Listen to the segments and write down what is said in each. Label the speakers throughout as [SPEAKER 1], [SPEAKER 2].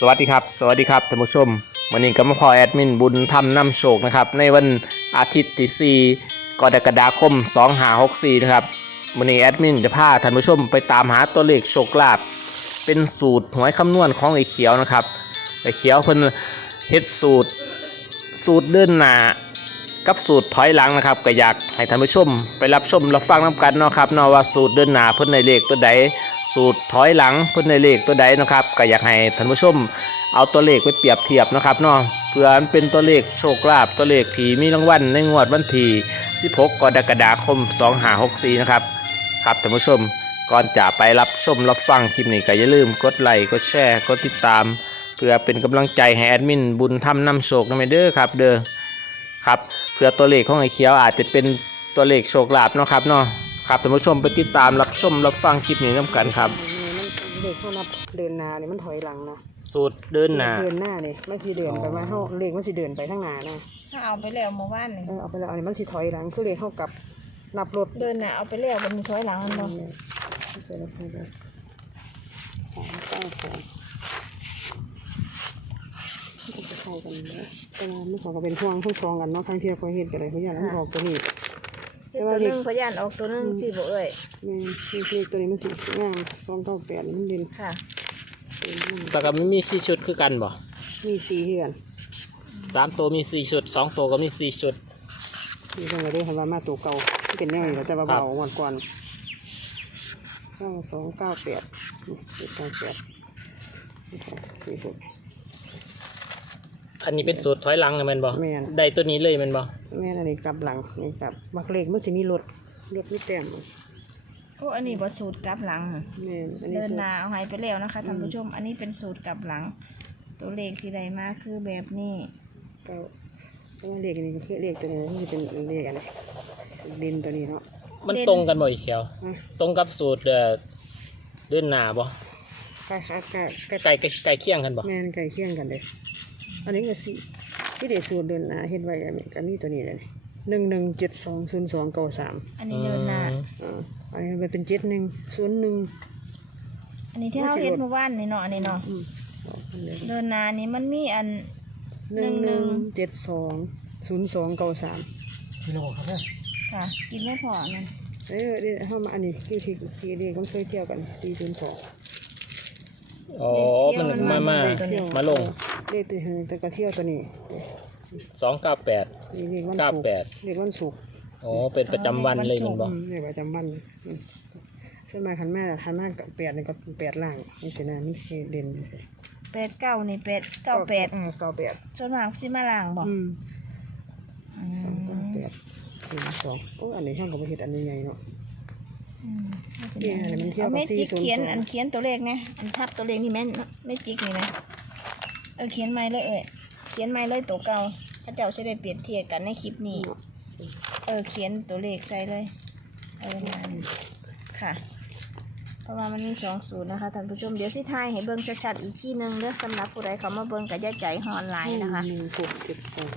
[SPEAKER 1] สวัสดีครับ สวัสดีครับท่านผู้ชม วันนี้ก็มาพอแอดมินบุญทำนำโชคนะครับ ในวันอาทิตย์ที่4กรกฎาคม 2564 นะครับ วันนี้แอดมินจะพาท่านผู้ชมไปตามหาตัวเลขโชคลาภ เป็นสูตรหวยคำนวณของไอ้เขียวนะครับ ไอ้เขียวเพิ่นเฮ็ดสูตร สูตรเดินหน้า กับสูตรถอยหลังนะครับก็อยากให้ท่านผู้ชม ไปรับชมรับฟังน้กันเนาะครับเนาะว่าสูตรเดินหน้าเพิ่นในเลขตัวใดสูตรถอยหลังเพิ่นในเลขตัวใดนะครับก็อยากให้ท่านผู้ชม เอาตัวเลขไปเปรียบเทียบนะครับเนาะเพื่อนเป็นตัวเลขโชคลาภตัวเลขที่มีรางวัลในงวดวันที่16กรกฎาคม 2564 นะครับครับท่านผู้ชมก่อนจะไปรับชมรับฟังคลิปนี้ก็อย่าลืมกดไลค์กดแชร์กดติดตาม เพื่อเป็นกำลังใจให้แอดมินบุญทำนำโชคนะเด้อครับเด้อครับ เพื่อตัวเลขของไอ้เขียวอาจจะเป็นตัวเลขโชคลาภเนาะครับเนาะครับท่านผู้ชมไปติดตามรับชมรับฟังคลิปนี้นํกันครับ
[SPEAKER 2] นี่มันเลขเขานับเดินหน้านี่มันถอยหลังนะ
[SPEAKER 1] สูตรเดินหน้า
[SPEAKER 2] เดินหน้านี่มันสิเดินไป
[SPEAKER 1] อ๋อ
[SPEAKER 2] มาเฮาเลขมันสิเดินไปข้างหน้านะ
[SPEAKER 3] ถ้าเอาไปแล้วเมื่อวานนี่
[SPEAKER 2] เออเอาไปแล้วอันนี้มันสิถอยหลังคือเลขเฮากลับนับรถ
[SPEAKER 3] เดินน่ะเอาไปแล้วมันมีถอยหลังมันบ่
[SPEAKER 2] นี่เสร็จแล้วไปเลยสามเก้าสองมันจะ เข้ากันนะแต่ว่ามันของก็เป็นห่วงทั้งสองกันเนาะครั้งเที่ยวเขาเฮ็ดกันเลยเขาอยากให้มันออกตัวนี้
[SPEAKER 3] เฮ็ดตัวหนึงพยานออกตัวหนึงสิบ่เอ้ย
[SPEAKER 2] แม่นคือเลขตัวนี้มันสิงามสองเก้าแปดนี่มันเด่น
[SPEAKER 3] ค่ะ
[SPEAKER 2] สีมัน
[SPEAKER 1] แต่ก็ไม่มีสี่ชุดคือกันบ่
[SPEAKER 2] มีสีเหือน
[SPEAKER 1] สามตัวมีสี่ชุดสองตัวก็มีสี่ชุด
[SPEAKER 2] มีเพิ่นก็ได้คำว่ามาตัวเก่าที่เป็นแนวนี้แหล้วแต่ว่า
[SPEAKER 1] ครับ
[SPEAKER 2] เบาหมดก่อนเก้าสองเก้าแปดนี่เก้าแปดสี่สิบ
[SPEAKER 1] อันนี้เป็นสูตรถอยหลังนะแมันบ่
[SPEAKER 2] แม่น
[SPEAKER 1] ได้ตัวนี้เลยแมันบ่
[SPEAKER 2] แม่นอันนี้กลับหลังนี่กลับมักเล็กมันจะมีรถรถมีแต้ม
[SPEAKER 3] โอ้อันนี้บ่สูตรกลับหลัง
[SPEAKER 2] แม่นอันนี้
[SPEAKER 3] เดิน
[SPEAKER 2] สุด
[SPEAKER 3] หน้าเอาให้ไปแล้วนะคะท่านผู้ชม อันนี้เป็นสูตรกลับหลัง ตัวเลขที่ได้มาคือแบบนี้
[SPEAKER 2] เก้าเพราะว่าเลขนี้ก็คือเลขตัวนี้ที่เป็นเลขอะไรดินตัวนี้เนาะ
[SPEAKER 1] มันตรงกันบ่อีกเขียว
[SPEAKER 2] อะ
[SPEAKER 1] ตรงกับสูตรเอ่อเดินหน้าบ่
[SPEAKER 2] ใกล้ใกล้ใกล้ใกล้
[SPEAKER 1] ใกล้ใกล้ใกล้เคียงกันบ่
[SPEAKER 2] แม่นใกล้เคียงกันเลย อันนี้ก็สิที่เด็สูตรเดินหนาเห็นไว้อันนี้ก็มีตัวนี้เลยหนึ่งหนึ่งเจ็ดสองศูนย์สองเก้าสาม
[SPEAKER 3] อันนี้เดินหน้า
[SPEAKER 1] อืม
[SPEAKER 2] อ่าอันนี้มันเป็นเจ็ดหนึ่งศูนย์หนึ่ง
[SPEAKER 3] อันนี้ที่เฮาเฮ็ดเมื่อวานนี่เนาะอันนี้เนาะ
[SPEAKER 2] อืมออกมาเลย
[SPEAKER 3] เดินหน้านี่มันมีอัน
[SPEAKER 2] หนึ่งหนึ่ง
[SPEAKER 3] 11
[SPEAKER 2] เจ็ดสองศูนย์สองเก้าสาม
[SPEAKER 3] ค่ะ กินไม่พอนั่น
[SPEAKER 2] เอ้ยเดี๋ยวเข้ามาอันนี้ที่ที่ที่เรียกมันเคยเที่ยวกันสี่ศูนย์สอง
[SPEAKER 1] อ๋อ มันมามามาลง
[SPEAKER 2] เรียกตัวหนึ่งแต่ก็เที่ยวตัวนี้
[SPEAKER 1] สองเก้าแปด
[SPEAKER 2] นี่เรียกวัน
[SPEAKER 1] เก้า
[SPEAKER 2] ศุกร์
[SPEAKER 1] แปด
[SPEAKER 2] เรียกวันศุกร์
[SPEAKER 1] อ๋อ เป็นประจำวันเลยแมันบ่
[SPEAKER 2] อืมเรียกประจำวันอืมขึ้นมาคันแม่คันแม่กับแปดนี่ก็แปดล่างนี่สินะนี่คือเด่น
[SPEAKER 3] แปดเก้านี่แปดเก้าแปด
[SPEAKER 2] อ่าเก้าแปด
[SPEAKER 3] ส่วนมากสิมาล่างบ่
[SPEAKER 2] อืม
[SPEAKER 3] อื
[SPEAKER 2] สองเก้ามแปดสี่สองโอ้อันนี้ช่างกับประเทศอันนี้ใหญ่เนาะ
[SPEAKER 3] อืม
[SPEAKER 2] เนี่ยอันนี้มันเที่ยว
[SPEAKER 3] เอา
[SPEAKER 2] กับ
[SPEAKER 3] เมจิก
[SPEAKER 2] 402
[SPEAKER 3] เขียนอันเขียนตัวเลขเนี่ยอันทับตัวเลขนี่แม่นเมจิกนี่นะเออเขียนไม่เลยเอ้ยเขียนไม่เลยตัวเก่าถ้าเจ้าจะได้เปรียบเทียบกันในคลิปนี้ เออเขียนตัวเลขใส่เลยเออนั่นค่ะ เพราะว่ามันมีสองศูนย์นะคะท่านผู้ชมเดี๋ยวสิทายให้เบิ่งชัดๆอีกที่หนึ่งเด้อสำหรับผู้ใดเขามาเบิ่งกับย่าใจหอนหลายนะคะ
[SPEAKER 2] หนึ่งหกเจ็ดสอง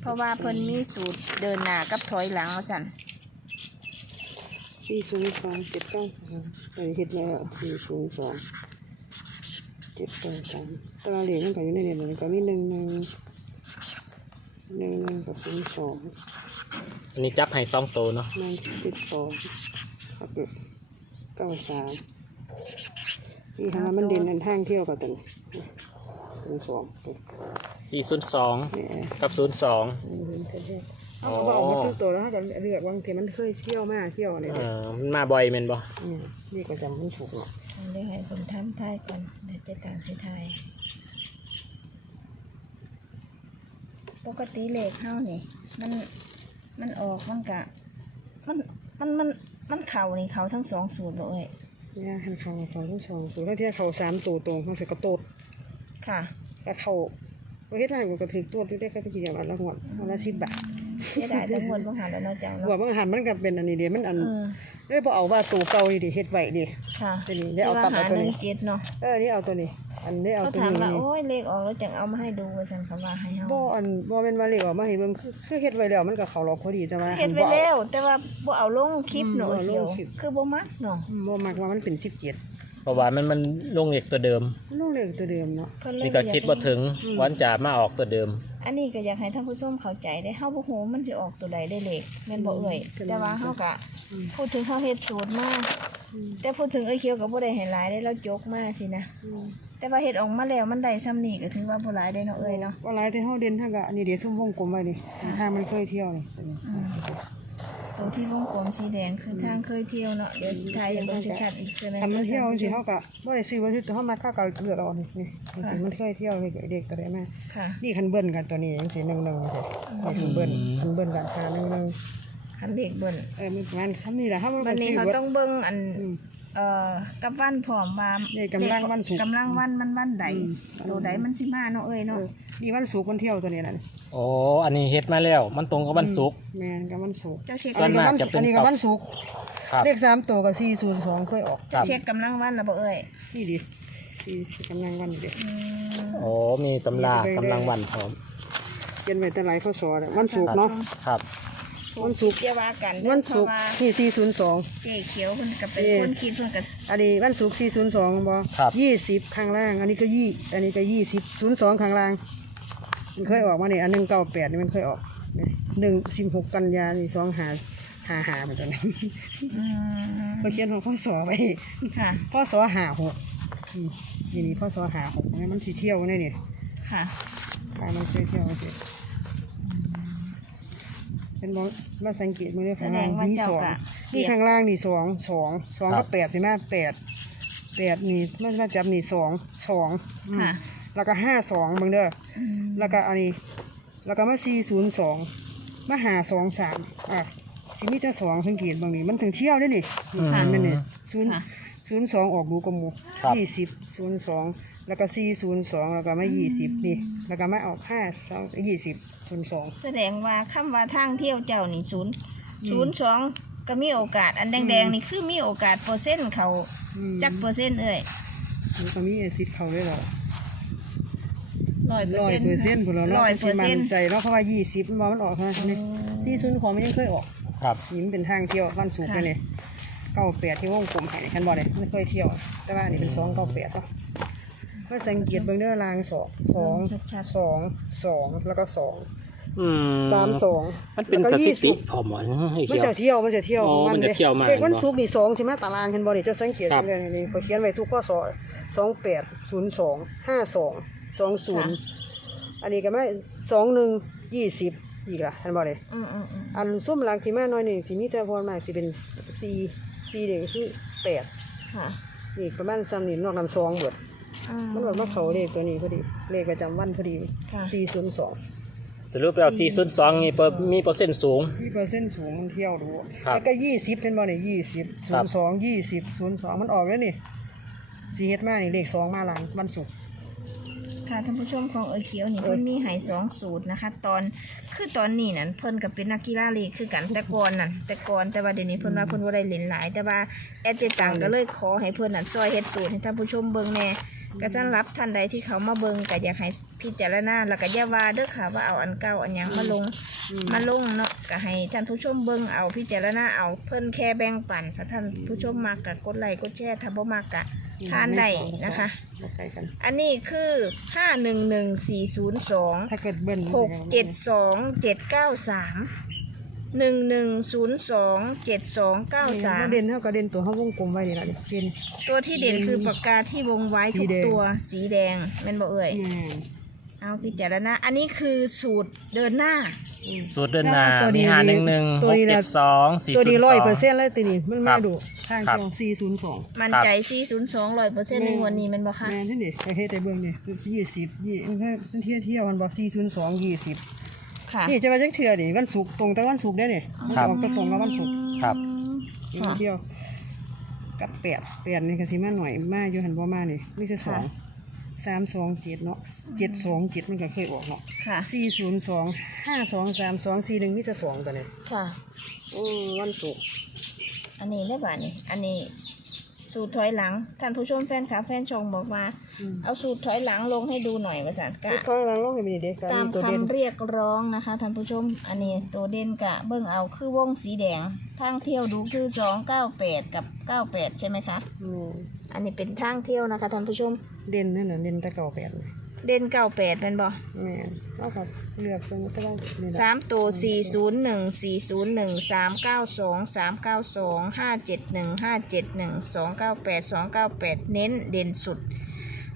[SPEAKER 3] เพราะว่าเพิ่นมีสูตรเดินหน้ากับถอยหลังว่าสั่น
[SPEAKER 2] สี่ศูนย์สองเจ็ดเก้าสามอันนี้เห็ดแล้วสี่ศูนย์สองเจ็ดเก้าสามตารางเหรียญมันก็อยู่ในเนี่ยมันก็มีหนึ่งหนึ่งหนึ่งหนึ่งกับศูนย์สอง
[SPEAKER 1] อันนี้จับให้สองตัวเนาะ
[SPEAKER 2] หนึ่งเจ็ดสองครับเก้าสามนี่ฮะมันเด่นอันทางเที่ยวกับตัวศูนย์สอง
[SPEAKER 1] สี่ศูนย์สอง
[SPEAKER 2] นี่
[SPEAKER 1] กับศูนย์สอง
[SPEAKER 2] เอาก็บอกมาตั้งตัวแล้วถ้าจะเลือกบางทีมันเคยเที่ยวมากเที่ยวอะไร
[SPEAKER 1] เอ
[SPEAKER 2] เนี่ย
[SPEAKER 1] อมันมาบ่อยแม่นบ่
[SPEAKER 2] อืมนี่ก็จำมันถูกเนาะ
[SPEAKER 3] เดี๋ยวให้คนทำทายก่อนเดี๋ยวจะตามที่ทายปกติเลขเข้านี่ มันมันออกมันกะ มันมันมันมันเข่านี่เขาทั้งสองสูตรเลย
[SPEAKER 2] เนี่ยหันเขาเขาทั้งสองสูงถ้าเที่ยวเขาสามตัวตรงเขาถือกระโตด
[SPEAKER 3] ค่ะ
[SPEAKER 2] กระเขาประเทศไทยมันก็ถือตัวด้วยได้ก็ไปกินอย่างละหมดวันละสิบบาท
[SPEAKER 3] เสียดายทั้งหมดบางหันแล้วเนาะเจ้า
[SPEAKER 2] หัว
[SPEAKER 3] เนาะ
[SPEAKER 2] บางอาหารมันก็เป็นอันนี้เดียวมันอัน
[SPEAKER 3] เออ
[SPEAKER 2] เลยพอเอาว่าตัวเก่านี่ดิเฮ็ดไว้ดิ
[SPEAKER 3] ค่ะ
[SPEAKER 2] เดี๋ยวนี้ได้เอา
[SPEAKER 3] ที่
[SPEAKER 2] ตัด
[SPEAKER 3] ว่า
[SPEAKER 2] เอา
[SPEAKER 3] หา
[SPEAKER 2] ตัว
[SPEAKER 3] หนึ่ง
[SPEAKER 2] นี้
[SPEAKER 3] เจ็ดเนาะ
[SPEAKER 2] เออนี่เอาตัวนี้ อันนี้เอา
[SPEAKER 3] เขา
[SPEAKER 2] ตัว
[SPEAKER 3] ถาม
[SPEAKER 2] นี้
[SPEAKER 3] ว่า
[SPEAKER 2] นี่
[SPEAKER 3] โอ้ยเลขออกแล้วจังเอามาให้ดูว่าฉันเขาว่าให้เฮา
[SPEAKER 2] บ่อันบ่เป็นว่าเรียกว่ามาให้เบิ่งคือคือเฮ็ดไว้แล้วมันก็เข้าหลอกพอดีแต่ว่า
[SPEAKER 3] เฮ็ดไว้
[SPEAKER 2] บ่อา
[SPEAKER 3] แล้วแต่ว่าบ่เอาลงคลิปเนาะ
[SPEAKER 2] อืมบ่เอาลง
[SPEAKER 3] เขียว
[SPEAKER 2] คลิป
[SPEAKER 3] คือบ่มักเนาะ
[SPEAKER 2] บ่มักว่ามันเป็น17
[SPEAKER 1] เพราะว่ามันมันลงเลขตัวเดิม
[SPEAKER 2] ลูกเล็กตัวเดิมเนาะ
[SPEAKER 3] เพิ่นเลย
[SPEAKER 1] นี่ก็
[SPEAKER 3] อยา
[SPEAKER 1] คิดว่าถึง
[SPEAKER 2] อืม
[SPEAKER 1] วันจะมาออกตัวเดิม
[SPEAKER 3] อันนี้ก็อยากให้ท่านผู้ชมเข้าใจได้เฮาบ่ฮู้มันสิออกตัวใดได้เลขแม่นบ่เอ่ยแต่ว่าเฮาก็
[SPEAKER 2] อืม
[SPEAKER 3] พูดถึงเฮาเฮ็ดสูตรมา
[SPEAKER 2] อืม
[SPEAKER 3] แต่พูดถึงเอ้ยเคียวก็บ่ได้ให้หลายได้แล้วจกมาสินะ
[SPEAKER 2] อืม
[SPEAKER 3] แต่ว่าเฮ็ดออกมาแล้วมันได้ซ้ำนี่ก็ถือว่าบ่หลายได้เนาะเอ้ยเนาะ
[SPEAKER 2] ว่าหลายที่เฮาเด่นทั้งก็อันนี้เดี๋ยวซุ่มวงกลมไว้นี่ทางมันเคยเที่ยวนี่
[SPEAKER 3] อืม ตรงที่วงกลมสีแดงคือทางเคยเที่ยวเนาะเดี๋ยวสิถ่ายให้เบิ่งชัดๆอีกคือนะ
[SPEAKER 2] ถ้ามันเที่ยวสิเฮาก็บ่ได้ซื้อบ่ซื้อตัวเฮามาเข้าก็เลือกเอานี่นี่นี่มันเคยเที่ยวเด็กๆตัวได้มา
[SPEAKER 3] ค่ะ
[SPEAKER 2] นี่คันเบิ้ลกันตัวนี้จังซี่1-1จังซี่นี่คันเบิ้ลคันเบิ้ลกันค่า1-1
[SPEAKER 3] คันเลขเบิ่น
[SPEAKER 2] เออมันประมาณคำนี้แหละถ้ามัน
[SPEAKER 3] วันนี้เขา
[SPEAKER 2] ซื้
[SPEAKER 3] ต้องเบิ่งอัน
[SPEAKER 2] อืม
[SPEAKER 3] เอ่อกับวันพร้อมว่า
[SPEAKER 2] นี่กำลังวันศุกร์
[SPEAKER 3] กำลังวันมันวันใด
[SPEAKER 2] อืม
[SPEAKER 3] ตัวใดมันสิมาเนาะเอ้ย
[SPEAKER 2] เอ
[SPEAKER 3] เนาะ
[SPEAKER 2] อนี่วันศุกร์วันเที่ยวตัวนี้น่ะ
[SPEAKER 1] โอ้อันนี้เฮ็ดมาแล้ว มันตรงกับวันศุกร์
[SPEAKER 2] แม่นกับวันศุกร์
[SPEAKER 3] เจ้าเช็ค
[SPEAKER 1] ส่
[SPEAKER 2] อั
[SPEAKER 1] วนน
[SPEAKER 2] นี้
[SPEAKER 1] มา
[SPEAKER 2] กับวัน
[SPEAKER 1] กจะเป็น
[SPEAKER 2] อันนี้กับวันศุกร์
[SPEAKER 1] ครับ
[SPEAKER 2] เลขสามตัวกับ402เคยออก
[SPEAKER 3] เจ้าเช็คกำลังวันแล้วบ่เอ้ย
[SPEAKER 2] นี่ดิที่กำลังวันเดียว
[SPEAKER 3] อืม
[SPEAKER 1] โอ้มีตำรากำลังวันพร้อม
[SPEAKER 2] เขียนไว้แต่หลายข้อสอบวันศุกร์เนาะ
[SPEAKER 1] ครับ
[SPEAKER 2] วันศุกร์
[SPEAKER 3] อย่าว่ากันเด้อ
[SPEAKER 2] วัน
[SPEAKER 3] เพ
[SPEAKER 2] ศุ
[SPEAKER 3] ราะ
[SPEAKER 2] กร์
[SPEAKER 3] ว่า
[SPEAKER 2] นี่สี่ศูนย์สอง
[SPEAKER 3] เจ๊เขียวเพิ่นก็เป็น
[SPEAKER 2] เอ๊ะ
[SPEAKER 3] คนคิดเพิ่นก็
[SPEAKER 2] อันนี้วันศุกร์สี่ศูนย์สองบอ
[SPEAKER 1] ครับ
[SPEAKER 2] ยี่สิบข้างล่าง อันนี้ก็ยี่ อันนี้ก็ยี่สิบศูนย์สองข้างล่าง มันเคยออกมาเนี่ยอันหนึ่งเก้าแปดนี่มันเคยออกเนี่ยหนึ่งสิบหกกันยานี่สองหาหาหาเหมือนกัน
[SPEAKER 3] อืม
[SPEAKER 2] เขาเขียนของพ่อสอไว้
[SPEAKER 3] ค่ะ
[SPEAKER 2] พ่อสอหาหกอืมนี่นี่พ่อสอหาหกเนี่ยมันสีเที่ยวเนี่ยนี่
[SPEAKER 3] ค่ะ
[SPEAKER 2] ตายมันเที่ยวเที่ยวสิ เป็นบอมาสังเกตมือเรื่อง
[SPEAKER 3] แส
[SPEAKER 2] ข้าง
[SPEAKER 3] ด
[SPEAKER 2] ล่าง
[SPEAKER 3] งว่า
[SPEAKER 2] นี่
[SPEAKER 3] เจ้า
[SPEAKER 2] สอง
[SPEAKER 3] ก็
[SPEAKER 2] นี่ข้างล่างนี่สองสองสอง
[SPEAKER 1] ครั
[SPEAKER 2] ก็
[SPEAKER 1] บ
[SPEAKER 2] แปดใช่ไหมแปดแปดนี่มันมาจับนี่สองสองอืม
[SPEAKER 3] ค่ะ
[SPEAKER 2] แล้วก็ห้าสองบางเด้อ
[SPEAKER 3] อืม
[SPEAKER 2] แล้วก็อันนี้ แล้วก็มาสี่ศูนย์สองมาหาสองสามอะสิมีแต่สองสังเกตบางนี่มันถึงเที่ยวได้นี่
[SPEAKER 1] อืม
[SPEAKER 2] เห็นไหมันนี่ศูนย์
[SPEAKER 3] ค่ะ
[SPEAKER 2] ศูนย์สองออกดูกระมู
[SPEAKER 1] ครับ
[SPEAKER 2] ยี่สิบศูนย์สอง แล้วก็สี่ศูนย์สองแล้วก็มายี่สิบนี่ แล้วก็มาออกห้าสองยี่สิบศูนย์สอง
[SPEAKER 3] แสดงว่าคำว่าทางเที่ยวเจ้านี่ศูนย์ศูนย์สองก็มีโอกาสอันแดงๆนี่คือมีโอกาสเปอร์เซ็นต์เขา
[SPEAKER 2] อืม
[SPEAKER 3] จักเปอร์เซ็นต์เอ้ย
[SPEAKER 2] มันก็มีแอซิดเข้าด้วยหรอ
[SPEAKER 3] ร้อยเปอร์
[SPEAKER 2] ร้อย
[SPEAKER 3] เซ็นต์
[SPEAKER 2] เปอร์เซ็นต์พอแล้วเนาะ
[SPEAKER 3] ร้อยเปอร์
[SPEAKER 2] มั
[SPEAKER 3] เซ็น
[SPEAKER 2] น
[SPEAKER 3] ต์
[SPEAKER 2] ใจเนาะเพราะว่ายี่สิบมันออกเท่านั้นนี่สี่ศูนย์ของมันยังเคยออก
[SPEAKER 1] ครับ
[SPEAKER 2] นี่มันเป็นทางเที่ยววันศุกร์เลยเนี่ยเก้าแปดที่วงกลมให้คันบอลเลยไม่เคยเที่ยว แต่ว่าอันนี่เป็นสองเก้าแปดเนาะ ก็สังเกตเบื้องเด้อรางสองสองสองสองแล้วก็สอง
[SPEAKER 1] อืม
[SPEAKER 2] สามสอง
[SPEAKER 1] มันเป็น
[SPEAKER 2] แล้ว
[SPEAKER 1] ส
[SPEAKER 2] ก็
[SPEAKER 1] ถิ
[SPEAKER 2] ยี่
[SPEAKER 1] ติ
[SPEAKER 2] สิบ
[SPEAKER 1] พอหมอให้
[SPEAKER 2] มัน
[SPEAKER 1] เขียว
[SPEAKER 2] จะเที่ยวมันจะเที่ยว
[SPEAKER 1] อ๋อ
[SPEAKER 2] ของ
[SPEAKER 1] มันจะ
[SPEAKER 2] ด้
[SPEAKER 1] เที่ยวมา
[SPEAKER 2] เด็กวัน
[SPEAKER 1] เห็นบ่
[SPEAKER 2] ศุกร์นี่สองใช่ไหมตารางคันบอลนี่จะสังเกต
[SPEAKER 1] ครับ
[SPEAKER 2] เรื่องนี้เขาเขียนไว้ทุกข้อสอบสองแปดศูนย์สองห้าสองสองศูนย์อันนี้ก็ไม่สองหนึ่งยี่สิบอีกละคันบอลเลย
[SPEAKER 3] อืมอืมอืม
[SPEAKER 2] อันซุ่มหลังที่แม่น้อยหนึ่งสิมีแต่พรมากสิเป็นสี่สี่เด็กคือแปด
[SPEAKER 3] ค่ะ
[SPEAKER 2] นี่ประมาณสามนี่นอกนั้นสองเบิด
[SPEAKER 3] อืม
[SPEAKER 2] มันแบบว่าเขาเลขตัวนี้พอดี เลขประจำวันพอดี
[SPEAKER 3] ค่ะ
[SPEAKER 2] สี่ศูนย์สอง
[SPEAKER 1] สรุปแล้ว402นี่เปิดมีเปอร์เซ็นต์สูง
[SPEAKER 2] มีเปอร์เซ็นต์สูงมันเที่ยวดู
[SPEAKER 1] ครับ
[SPEAKER 2] แล้วก็ยี่สิบเป็นบ่เนี่ยยี่สิบศู
[SPEAKER 1] ครั
[SPEAKER 2] น
[SPEAKER 1] บ
[SPEAKER 2] ย์สองยี่สิบศูนย์สองมันออกแล้วนี่สีเฮ็ดมานี่เลขสองมาหลังวันศุกร์
[SPEAKER 3] ค่ะท่านผู้ชมของเออเขียวนี่เพิ่นมีใหายสองสูตรนะคะ ตอนคือตอนนี้นั่นเพิ่นก็เป็นนักกีฬาลีกคือกันแต่ก่อนนั่นแต่ก่อนแต่ว่าเดี๋ยวนี้เพิ่นว่าเพิ่นบ่ได้เล่นหลาย แต่ว่าแอดเจตังก็เลยขอให้เพิ่นนั่นซอยเฮ็ดสูตรให้ท่านผู้ชมเบิ่งแหน่ ก็สำหรับท่านใดที่เขามาเบิงก็อยากให้พิจารณาแล้วก็ย่าว่าเด้อค่ะว่าเอาอันเก่าอันยังมาลงมาลงเนาะก็ให้ท่านผู้ชมเบิงเอาพิจารณาเอาเพิ่นแค่แบ่งปันถ้าท่านผู้ชมมากก็กดไลค์กดแชร์ถ้าบ่มากก็ทานใดนะคะอันนี้คือห้าหนึ่งหนึ่งสี่ศูนย์สองหกเจ็ดสองเจ็ดเก้าสาม หนึ่งหนึ่งศูนย์สองเจ็ดสองเก้าสาม
[SPEAKER 2] ถ้าเด่นเท่ากับเด่นตัวเขาวงกลมไว้นี่ล่ะนี่เด่น
[SPEAKER 3] ตัวที่เด่นคือปากกาที่วงไว้ทุก
[SPEAKER 2] สีแดง
[SPEAKER 3] ตัวสีแดงแม่นบอกเอ่ย
[SPEAKER 2] แม่น
[SPEAKER 3] เอาพิจารณาอันนี้คือสูตรเดินหน้า
[SPEAKER 2] อืม
[SPEAKER 1] สูตรเดินหน้า
[SPEAKER 2] ตัวนี้
[SPEAKER 1] มี511
[SPEAKER 2] ตัวนี้นะ
[SPEAKER 1] 672 402
[SPEAKER 2] ตัวนี้ร้อยเปอร์เซ็นต์เลยตัวนี้มัน
[SPEAKER 1] ครั
[SPEAKER 2] มา
[SPEAKER 1] บ
[SPEAKER 2] ดูทาง
[SPEAKER 1] ครับ
[SPEAKER 2] ตรงสี่ศูนย์สอง
[SPEAKER 3] มันใจสี่ศูนย์สองร้อยเปอร์เซ็นต์ในวันนี้แมันบอกค่ะ
[SPEAKER 2] แม่นที่นี่ไปเฮ็ดแต่เบื้องนี่ยี่สิบยี่มันก็มันเที่ยวเที่ยวมันบอกสี่ศูนย์สองยี่สิบ
[SPEAKER 3] ค่ะ
[SPEAKER 2] นี่จะมาจักเทื่อดิวันศุกร์ตรงแต่วันศุกร์ได้นี่มัน
[SPEAKER 1] ครั
[SPEAKER 2] จะ
[SPEAKER 1] บ
[SPEAKER 2] ออกแต่ตรงกับวันศุกร์
[SPEAKER 1] ครับ
[SPEAKER 2] นี่มันเที่ยวกับแปดแปดนี่ก็สิมาหน่อยมาอยู่หันบ่มานี่นี่คือสองสามสองเจ็ดเนาะเจ็ดสองเจ็ดมันก็เคยออกเนาะ
[SPEAKER 3] ค่ะ
[SPEAKER 2] สี่ศูนย์สองห้าสองสามสองสี่หนึ่งมีแต่สองตัวนี้
[SPEAKER 3] ค่ะ
[SPEAKER 2] อืมวันศุกร์
[SPEAKER 3] อันนี้ได้ป่ะนี่อันนี้ สูตรถอยหลัง ท่านผู้ชมแฟนคลับแฟนชงบอกว่า
[SPEAKER 2] อืม
[SPEAKER 3] เอาสูตรถอยหลังลงให้ดูหน่อยว่าสันกะ
[SPEAKER 2] คือท้อยหลังลงให้มีเด็กก็
[SPEAKER 3] ตาม
[SPEAKER 2] มีตัวเด่น
[SPEAKER 3] คำเรียกร้องนะคะท่านผู้ชม อันนี้ตัวเด่นกะเบิ่งเอาคือวงสีแดงทางเที่ยวดูคือสองเก้าแปดกับเก้าแปดใช่ไหมคะ
[SPEAKER 2] แม่น
[SPEAKER 3] อันนี้เป็นทางเที่ยวนะคะท่านผู้ชม
[SPEAKER 2] เด่นนั่นน่ะเด่นแตะเก่าแปดเลย
[SPEAKER 3] เด่นเก้าแปดเป็นบ่
[SPEAKER 2] แม่นเอาครับเลือกเป็นก็ได้นี่แหละ
[SPEAKER 3] สามตัวสี่ศูนย์หนึ่งสี่ศูนย์หนึ่งสามเก้าสองสามเก้าสองห้าเจ็ดหนึ่งห้าเจ็ดหนึ่งสองเก้าแปดสองเก้าแปดเน้นเด่นสุด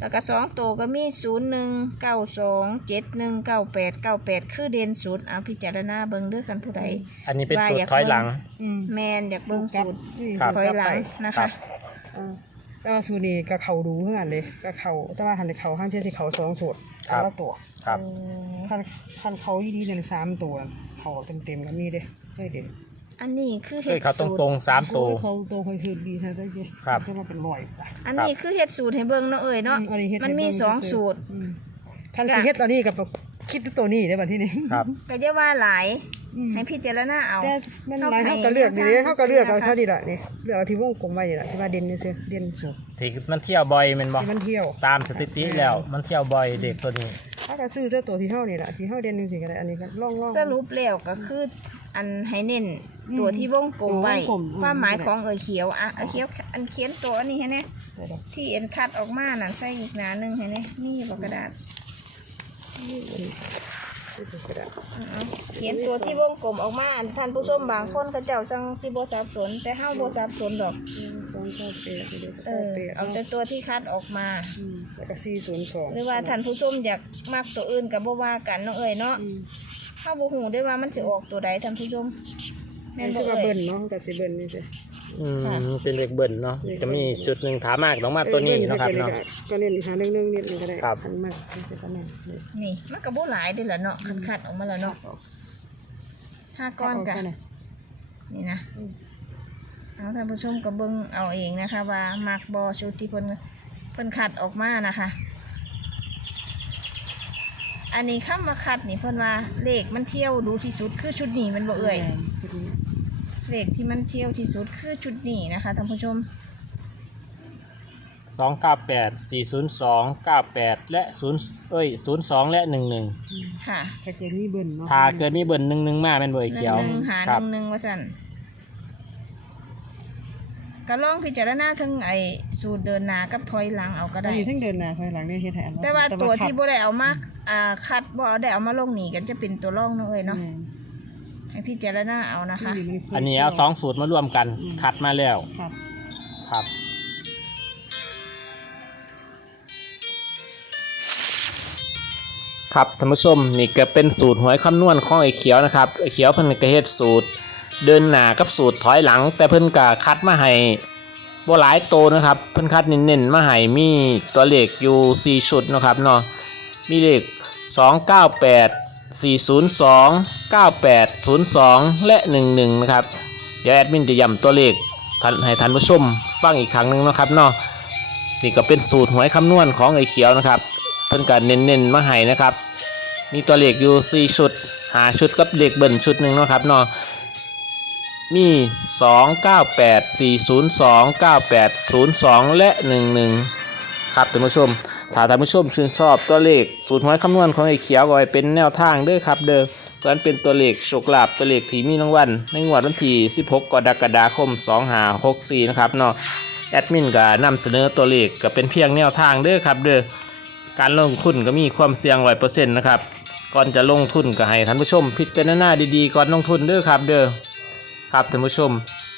[SPEAKER 3] แล้วก็สองตัวก็มีศูนย์หนึ่งเก้าสองเจ็ดหนึ่งเก้าแปดเก้าแปดคือเด่นสุดเอาพิจารณาเบิ่งเด้อกันผู้ใด
[SPEAKER 1] อันนี้เป็น
[SPEAKER 3] ว่า
[SPEAKER 1] สูต
[SPEAKER 3] อยารก
[SPEAKER 1] ถอยหลัง
[SPEAKER 2] อืม
[SPEAKER 3] แมนอยากเบิ่งสูตร
[SPEAKER 1] ครับ
[SPEAKER 3] ถอยหลังนะ
[SPEAKER 1] ครั
[SPEAKER 3] คะ
[SPEAKER 1] บ
[SPEAKER 2] อ่า แต่ว่าสูตรนี้ก็เขาดูเพื่อนเลยก็เขาแต่ว่าหันเขาห้างเที่ยที่เขาสองสูตร
[SPEAKER 1] ครับ
[SPEAKER 2] ละตัว
[SPEAKER 1] ครับ
[SPEAKER 2] คันคันเขายี่ดีเนี่ยสามตัวเขาเต็มเต็มๆก็มีเด้เคยเด็ด
[SPEAKER 3] อันนี้คือ
[SPEAKER 1] เค
[SPEAKER 3] เห็
[SPEAKER 1] ย
[SPEAKER 3] ด
[SPEAKER 1] เขาต
[SPEAKER 3] สูตร
[SPEAKER 1] รงๆสามตัว
[SPEAKER 2] เขาตัวเคยคือดีใช่ไหมเจ๊
[SPEAKER 1] ครับ
[SPEAKER 2] ก็มาเป็นร้อยป่ะ
[SPEAKER 3] อันนี้คือเห็ดสูตรให้เบิ่งเนาะเอ่ยเนาะ
[SPEAKER 2] อือัเฮ็ด
[SPEAKER 3] มันมี
[SPEAKER 2] ให้เบิ่
[SPEAKER 3] สองสูตร
[SPEAKER 2] อืมคันสิเฮ็ดตอนนี้กับคิดตัวนี้ได้บัดที่นี้
[SPEAKER 1] ครับ
[SPEAKER 3] ก็จะว่าหลาย
[SPEAKER 2] อืม
[SPEAKER 3] ให้พิจารณาเอา
[SPEAKER 2] แต่มันหลาย
[SPEAKER 3] เข้า
[SPEAKER 2] เขา
[SPEAKER 3] ไป
[SPEAKER 2] ก็เลือกดีเด้
[SPEAKER 3] นะคะ
[SPEAKER 2] เขาก็เลือกเอาเท่านี้ละนี่เลือกเอาที่วงกลมไว้นี่ละที่ว่าเด่นนี่ซิเด่นสุด
[SPEAKER 1] ที่มันเที่ยวบ่อยแมันบ่
[SPEAKER 2] ที่มันเที่ยว
[SPEAKER 1] ตามสถิติแล้ว มันเที่ยวบ่อยเด็กตัวนี้
[SPEAKER 2] ถ้าก็ซื้อแต่ตัวที่เท่านี่ละที่เท่าเด่นนี่สิก็ได้อันนี้ก็ล่องล่อง
[SPEAKER 3] สรุปแล้วก็คืออันให้เน้นตัวที่วงกลมไว้
[SPEAKER 2] ตัววงกลมอืม
[SPEAKER 3] ความหมายของเอ่ยเขียวอะเอ่ยเขียวอันเขียนตัวอันนี้ให้แน่
[SPEAKER 2] ได้ดอก
[SPEAKER 3] ที่เอ็นคัดออกมานั่นใส่อีกหนาหนึงให้แน่นี่บอกกระดาษ
[SPEAKER 2] ซื้อตัวก็ได้
[SPEAKER 3] เขียนตัวที่วงกลมออกมาอันท่านผู้ชมบางคนก็เจ้าจังสิบสับสน แต่เฮาบสับสนดอก
[SPEAKER 2] เก้าแปดเอ
[SPEAKER 3] อเอาแต่ตัวที่คัดออกมา
[SPEAKER 2] แล้วก็สี่ศูนย์สอง
[SPEAKER 3] หรือว่าท่านผู้ชมอยากมักตัวอื่นก็บ่ว่ากันเนาะเอ่ยเนาะ
[SPEAKER 2] อืม
[SPEAKER 3] เฮาบ่ฮู้ได้ว่ามันสิออกตัวใดท่านผู้ชมแม่นบ่
[SPEAKER 2] คือว่า
[SPEAKER 3] เบิ้
[SPEAKER 2] ลเนาะกับสิเบิ้ลนี่สิ
[SPEAKER 1] อืม
[SPEAKER 3] ค่ะ
[SPEAKER 1] เป็นเด็กเบิ่นเนาะจะมีจุดหนึ่งถามมากต้องมาตัวนี้เนาะครับเนาะ
[SPEAKER 2] ก็เล่นอีกหาเรื่องเรื่องนิดนึงก็ได้
[SPEAKER 1] ครับ
[SPEAKER 2] หันมากนี่ก็แม่นนี่
[SPEAKER 3] นี่มันก็บ่หลายเด้อล่ะเนาะคันคัดออกมาแล้วเนาะห้าก้อนกะ
[SPEAKER 2] เาเข้า
[SPEAKER 3] นี่นะเอาท่านผู้ชมก็เบิ่งเอาเองนะคะ ว่ามักบ่ชุดที่เพิ่นเพิ่นคัดออกมานะคะ อันนี้คำมาคัดนี่เพิ่นว่าเลขมันเที่ยวดูที่สุดคือชุดนี้มันบ่เอ่ย เลขที่มันเที่ยวที่สุดคือชุดนี้นะคะท่านผู้ชม
[SPEAKER 1] สองเก้าแปดสี่ศูนย์สองเก้าแปดและศูนย์เอ้ยศูนย์สองและหนึ่งหนึ่ง
[SPEAKER 3] ค่ะ
[SPEAKER 2] ถ้าเกิดมีเบิ้ลเนาะ
[SPEAKER 1] ถ้าเกิดมีเบิ่นหนึ่งหนึ่งมาเป็นเบอร์
[SPEAKER 3] ห
[SPEAKER 1] เขียว
[SPEAKER 3] นึ่งหนึ่งหา
[SPEAKER 1] ค
[SPEAKER 3] ห
[SPEAKER 1] รับ
[SPEAKER 3] นึ่งหนึ่งว่าสั่นก็ลองพิจารณาถึงไอ้สูตรเดินหน้ากับถอยหลังเอาก็
[SPEAKER 2] อัน
[SPEAKER 3] ได้
[SPEAKER 2] นี้ทั้งเดินหน้าถอยหลังเนี่ยเฮ็ดให้อันนั้น
[SPEAKER 3] แต่ว่าตัวที่
[SPEAKER 2] ขั
[SPEAKER 3] บ่ได้เอามาอ่าคัดบ่ได้เอามาลงนี่ก็จะเป็นตัวรองเนาะเอ้ย
[SPEAKER 2] บ
[SPEAKER 3] เนาะ
[SPEAKER 2] อืม
[SPEAKER 3] ให้พิจารณาเอานะคะ
[SPEAKER 1] อันนี้เอาสองสูตรมารวมกันคัดมาแล้ว
[SPEAKER 2] ครับ
[SPEAKER 1] ครับ ครับท่านผู้ชมนี่ก็เป็นสูตรหวยคำนวณของไอ้เขียวนะครับไอ้เขียวเพิ่นก็เฮ็ดสูตร เดินหน้ากับสูตรถอยหลัง แต่เพิ่นก็คัดมาให้บ่หลายโตวนะครับ เพิ่นคัดเน้นๆมาให้มีตัวเลขอยู่4ชุดนะครับเนาะมีเลข298 402 9802 และ 11 นะครับ เดี๋ยวแอดมินจะย้ำตัวเลขท่านให้ท่านผู้ชมฟังอีกครั้งหนึงนะครับเนาะนี่ก็เป็นสูตรหวยคำนวณของไอ้เขียวนะครับ เพิ่นก็เน้นๆมาให้นะครับ มีตัวเลขอยู่ 4 ชุด หาชุดกับเลขเบิ่นชุดหนึ่งนะครับเนาะมี 298 402 9802 และ 11 ครับท่านผู้ชม ถ้าท่านผู้ชมชื่นชอบตัวเลขสูตรหวยคำนวณของไอ้เขียวก็ไว้เป็นแนวทางเด้อครับ เด้อเพราะฉะนั้นเป็นตัวเลขโชคลาภตัวเลขที่มีรางวัลในงวดวันที่ 16 กรกฎาคม 2564 นะครับเนาะแอดมินก็นำเสนอตัวเลขก็เป็นเพียงแนวทางเด้อครับ เด้อการลงทุนก็มีความเสี่ยงร้อยเปอร์เซ็นต์นะครับก่อนจะลงทุนก็ให้ท่านผู้ชมพิจารณาดีๆก่อนลงทุนเด้อครับ เด้อครับท่านผู้ชม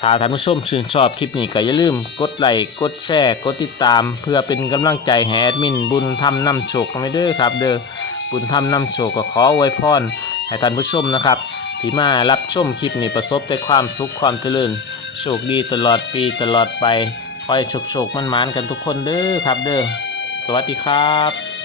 [SPEAKER 1] ถ้าท่านผู้ชมชื่นชอบคลิปนี้ก็อย่าลืมกดไลค์กดแชร์กดติดตาม เพื่อเป็นกำลังใจให้แอดมิน บุญทำนำโชคกันไปด้อครับ เด้อบุญทำนำโชคก็ขออวยพรให้ท่านผู้ชมนะครับที่มารับชมคลิปนี้ประสบแต่ความสุขความเจริญโชคดีตลอดปีตลอดไปคอยโชคโชคมันมานกันทุกคนเด้อครับ เด้อสวัสดีครับ